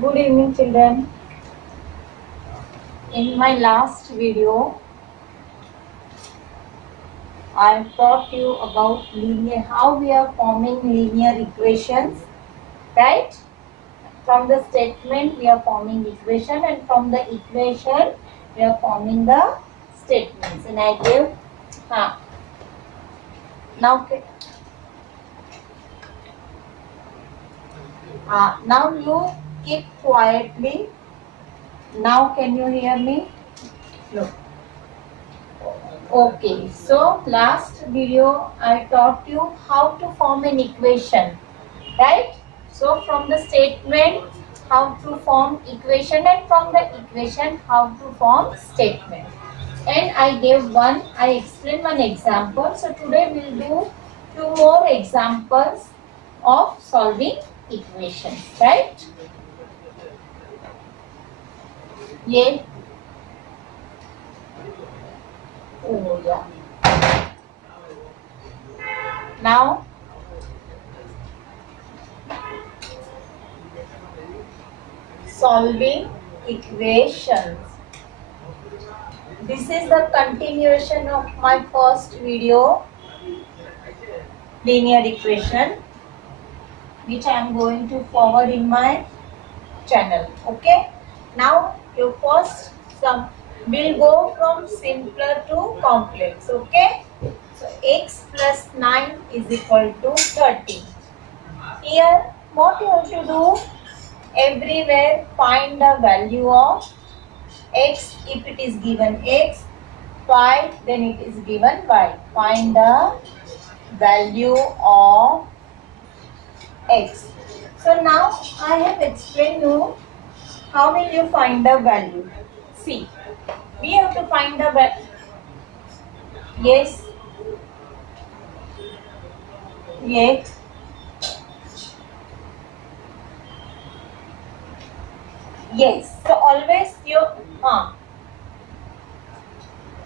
Good evening, children. In my last video, I taught you about how we are forming linear equations, right? From the statement, we are forming equation, and from the equation, we are forming the statements. And I gave, now, now you keep quietly. Now, can you hear me? Look. Okay, so last video I taught you how to form an equation, right? So from the statement how to form equation, and from the equation how to form statement. And I explained one example. So today we'll do two more examples of solving equations, right? Yeah. Oh yeah. Now solving equations. This is the continuation of my first video, linear equation, which I am going to forward in my channel. Okay. Now your first sum will go from simpler to complex. Okay. So x plus 9 is equal to 30. Here what you have to do, everywhere find the value of x. If it is given x, y, then it is given y. Find the value of x. So now I have explained you how will you find the value. See, we have to find the value. Yes. Yes. Yes. So always you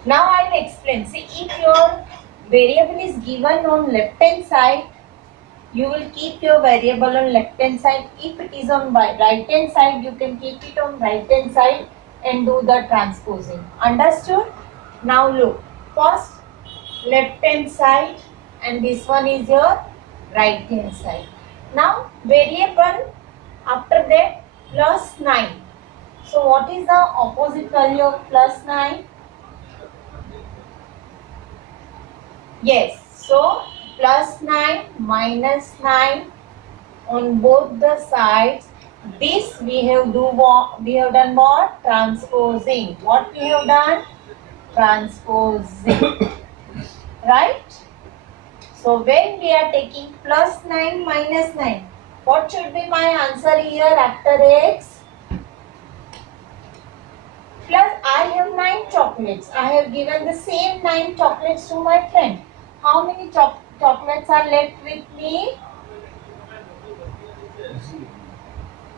now I will explain. See, if your variable is given on left hand side, you will keep your variable on left hand side. If it is on right hand side, you can keep it on right hand side and do the transposing. Understood? Now look, first left hand side and this one is your right hand side. Now variable, after that plus 9. So what is the opposite value of plus 9? Yes, so plus 9 minus 9 on both the sides. This we have done what? Transposing. What we have done? Transposing. Right? So when we are taking plus 9 minus 9, what should be my answer here after x? Plus I have 9 chocolates. I have given the same 9 chocolates to my friend. How many chocolates are left with me?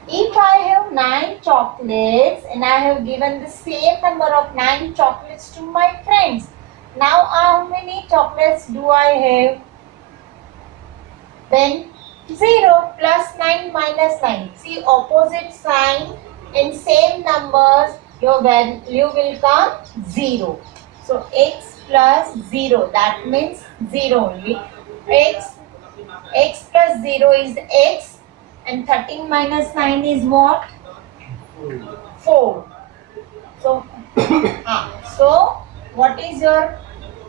If I have 9 chocolates and I have given the same number of 9 chocolates to my friends, now how many chocolates do I have? Then 0 plus 9 minus 9. See, opposite sign in same numbers, your value will come 0. So x plus 0, that means 0 only. X plus 0 is x, and 13 minus 9 is what? 4. So, so what is your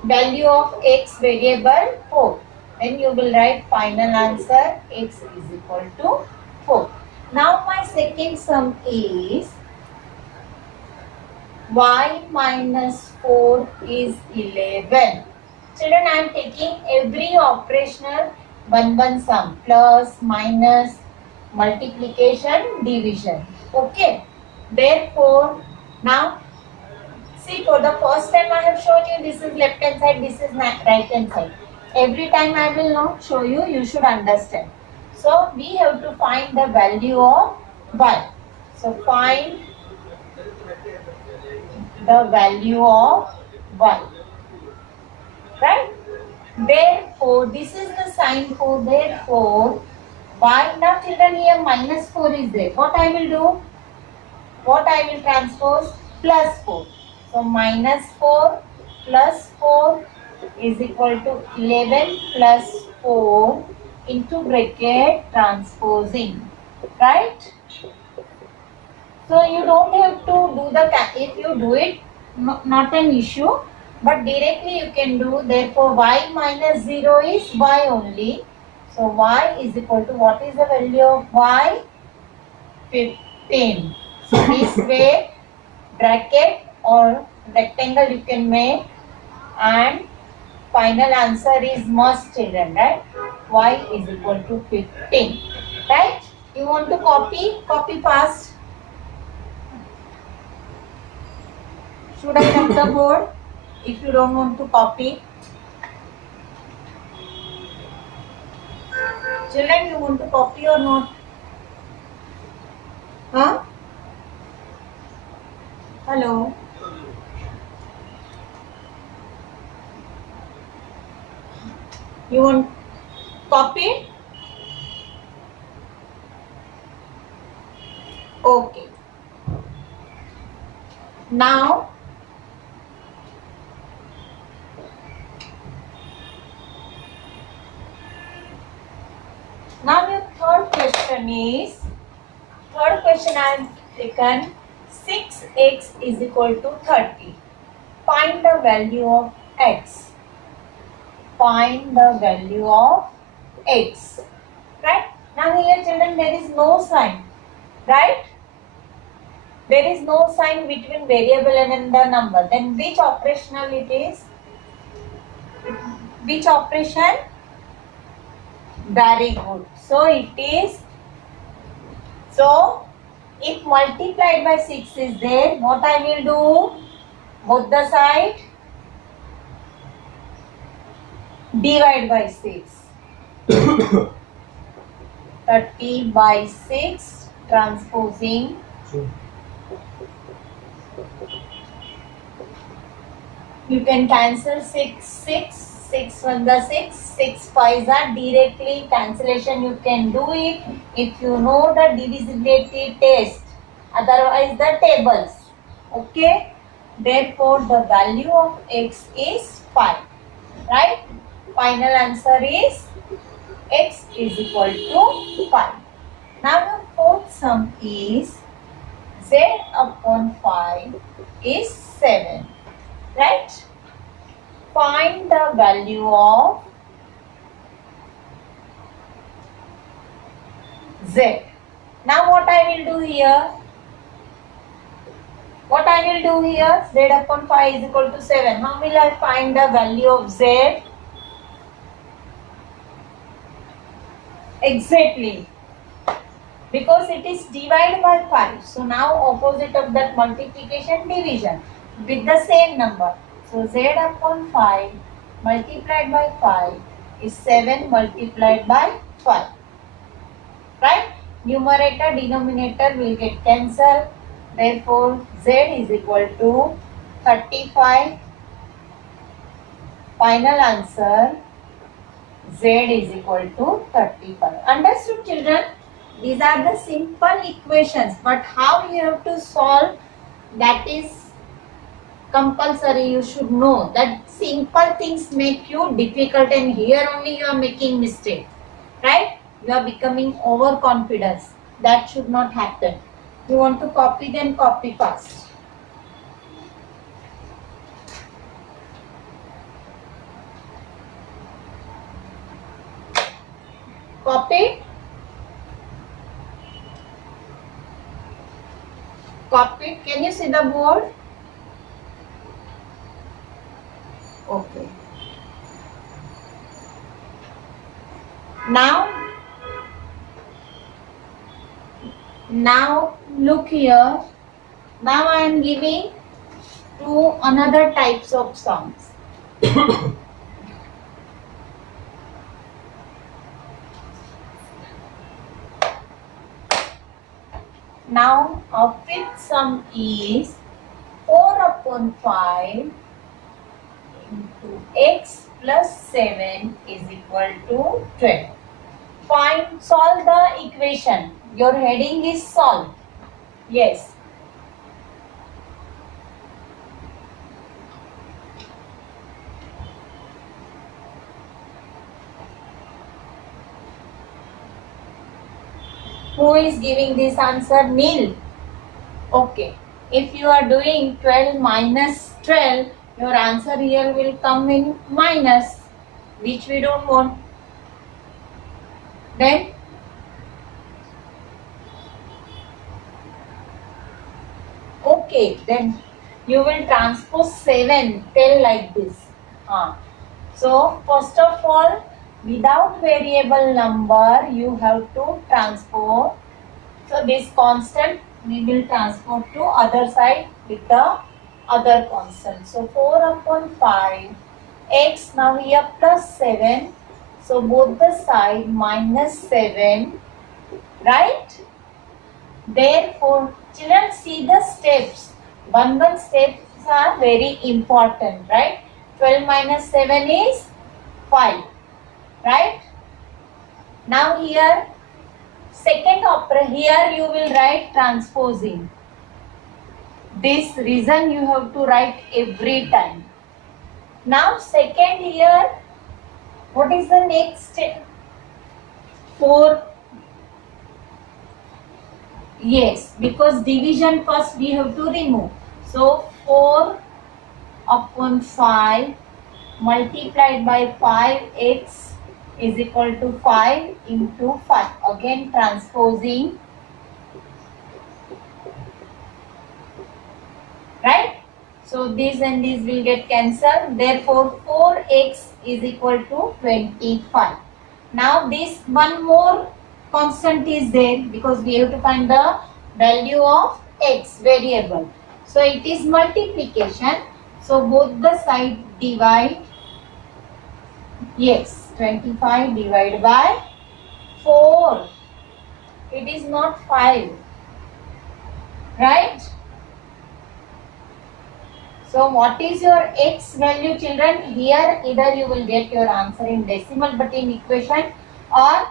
value of x variable? 4. Then you will write final answer, x is equal to 4. Now my second sum is y minus 4 is 11. Children, I am taking every operational one sum, plus, minus, multiplication, division. Okay. Therefore, now see, for the first time I have shown you this is left hand side, this is right hand side. Every time I will not show you, you should understand. So we have to find the value of y. So find the value of y. Right? Therefore, this is the sign for therefore Why? Now children, here minus 4 is there. What I will do? What I will transpose? Plus 4. So minus 4 plus 4 is equal to 11 plus 4 into bracket transposing. Right? So you don't have to do the, if you do it, not an issue, but directly you can do. Therefore y minus 0 is y only. So y is equal to, what is the value of y? 15. So this way bracket or rectangle you can make, and final answer is must, children, right? Y is equal to 15. Right? You want to copy? Copy fast. Should I write the board? If you don't want to copy. Children, you want to copy or not? Huh? Hello? You want copy? Okay. Now, your third question is, I have taken 6x is equal to 30. Find the value of x. Find the value of x. Right? Now here children, there is no sign. Right? There is no sign between variable and the number. Then which operational it is? Which operation? Very good. So it is, so if multiplied by 6 is there, what I will do? Both the side divide by 6. 30 by 6 transposing. You can cancel 6 1 the 6 5s are directly cancellation. You can do it if you know the divisibility test, otherwise the tables. Okay, therefore the value of x is 5. Right? Final answer is x is equal to 5. Now the fourth sum is z upon 5 is 7. Right? Find the value of z. Now what I will do here? Z upon 5 is equal to 7. How will I find the value of z? Exactly. Because it is divided by 5. So now opposite of that multiplication, division with the same number. So z upon 5 multiplied by 5 is 7 multiplied by 5. Right? Numerator, denominator will get cancelled. Therefore, z is equal to 35. Final answer, z is equal to 35. Understood, children? These are the simple equations, but how you have to solve, that is compulsory. You should know that simple things make you difficult, and here only you are making mistake. Right? You are becoming overconfident. That should not happen. You want to copy, then copy fast. Copy. Copy. Can you see the board? Okay. Now look here. Now I am giving two another types of sums. Now our fifth sum is 4 upon 5 into x plus 7 is equal to 12. solve the equation. Your heading is solve. Yes. Who is giving this answer? Neil. Okay. If you are doing 12 minus 12, your answer here will come in minus, which we don't want. Then okay, then you will transpose 7, tell like this. So first of all, without variable number, you have to transpose. So this constant we will transpose to other side with the other constant. So 4 upon 5 x, now here plus 7. So both the side minus 7, right? Therefore, children, see the steps. One steps are very important, right? 12 minus 7 is 5, right? Now here, second operator, here you will write transposing. This reason you have to write every time. Now second here, what is the next step? 4. Yes, because division first we have to remove. So 4 upon 5 multiplied by 5x is equal to 5 into 5. Again transposing. Right? So this and this will get cancelled. Therefore 4x is equal to 25. Now this one more constant is there because we have to find the value of x variable. So it is multiplication. So both the side divide. Yes, 25 divided by 4. It is not 5. Right? So what is your x value, children? Here either you will get your answer in decimal but in equation, or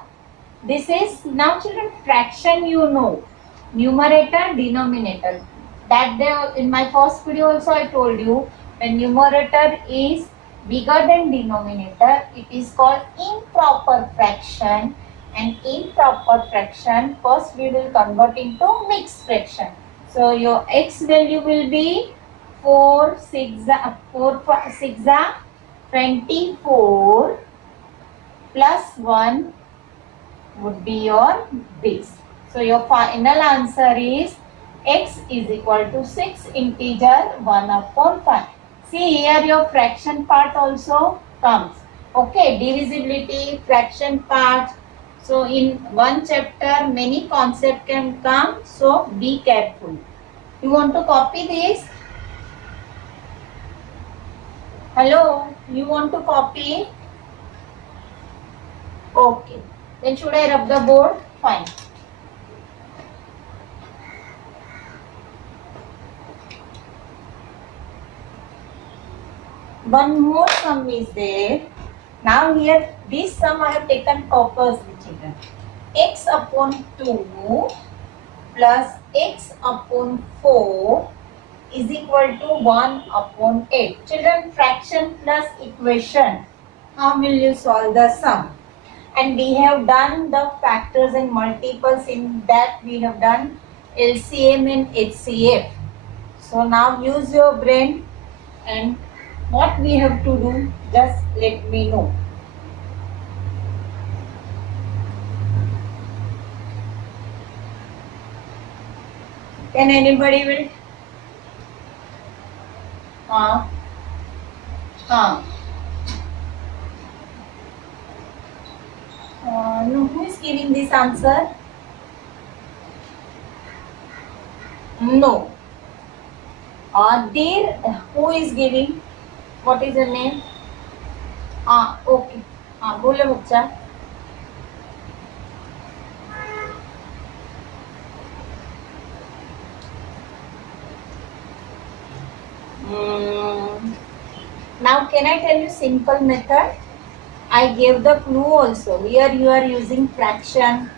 this is, now children, fraction you know, numerator, denominator. That day in my first video also I told you, when numerator is bigger than denominator, it is called improper fraction, and improper fraction first we will convert into mixed fraction. So your x value will be 4 6 24 plus 1 would be your base. So your final answer is x is equal to 6 integer 1 upon 5. See here your fraction part also comes. Okay, divisibility, fraction part. So in one chapter many concepts can come. So be careful. You want to copy this? Hello, you want to copy? Okay. Then should I rub the board? Fine. One more sum is there. Now here this sum I have taken purposely, children. X upon 2 plus x upon 4 is equal to 1 upon 8. Children, fraction plus equation. How will you solve the sum? And we have done the factors and multiples. In that we have done LCM and HCF. So now use your brain, and what we have to do, just let me know. Can anybody will? No, who is giving this answer? No. Dear, who is giving? What is your name? Okay. बोलो बच्चा. Now can I tell you simple method? I gave the clue also. Here you are using fraction,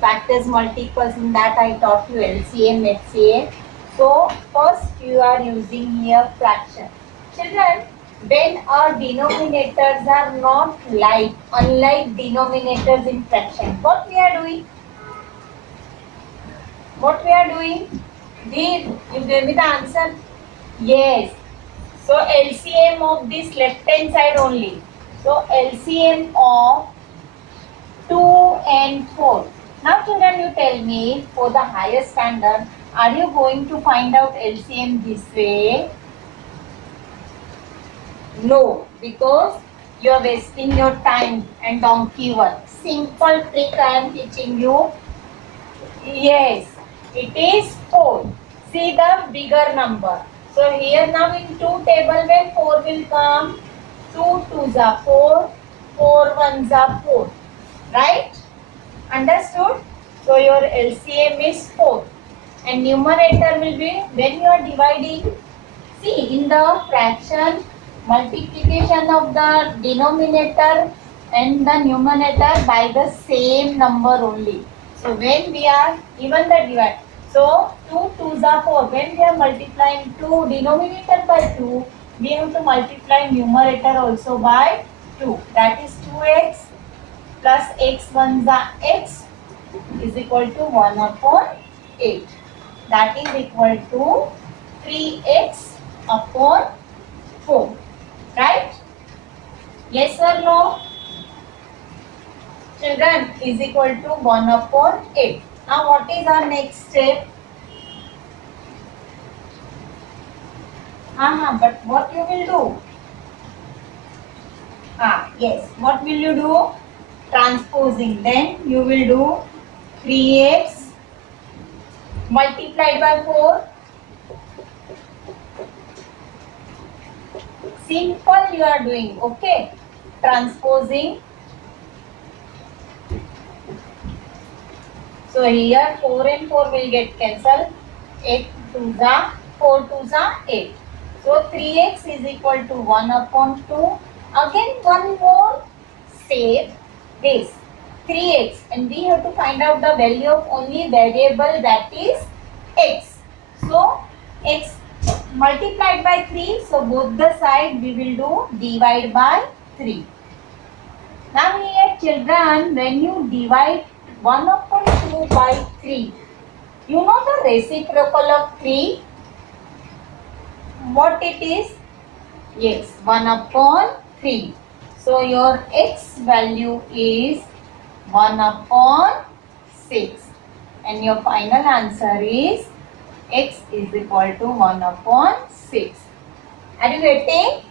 factors, multiples. In that I taught you LCM, HCM. So first you are using here fraction. Children, when our denominators are not unlike denominators in fraction, what we are doing? What we are doing? You gave me the answer. Yes. So LCM of this left hand side only. So LCM of 2 and 4. Now children, you tell me, for the higher standard, are you going to find out LCM this way? No, because you are wasting your time and donkey work. Simple trick I am teaching you. Yes, it is 4. See the bigger number. So here now in 2 table when 4 will come, 2 2s are 4, 4 1s are 4. Right? Understood? So your LCM is 4. And numerator will be when you are dividing. See, in the fraction, multiplication of the denominator and the numerator by the same number only. So when we are even the divide, so 2 2s are 4. When we are multiplying 2 denominator by 2, we have to multiply numerator also by 2. That is 2x plus x 1s are x is equal to 1 upon 8. That is equal to 3x upon 4. Right? Yes or no? Children, is equal to 1 upon 8. Now what is our next step? But what you will do? Yes. What will you do? Transposing. Then you will do 3x multiplied by 4. Simple you are doing. Okay. Transposing. So here 4 and 4 will get cancelled. 8 2s are 4 2s are 8. So 3x is equal to 1 upon 2. Again one more save this 3x, and we have to find out the value of only variable, that is x. So x multiplied by 3. So both the side we will do divide by 3. Now here children, when you divide 1 upon 2 by 3, you know the reciprocal of 3? What it is? Yes, 1 upon 3. So your x value is 1 upon 6. And your final answer is x is equal to 1 upon 6. Are you getting?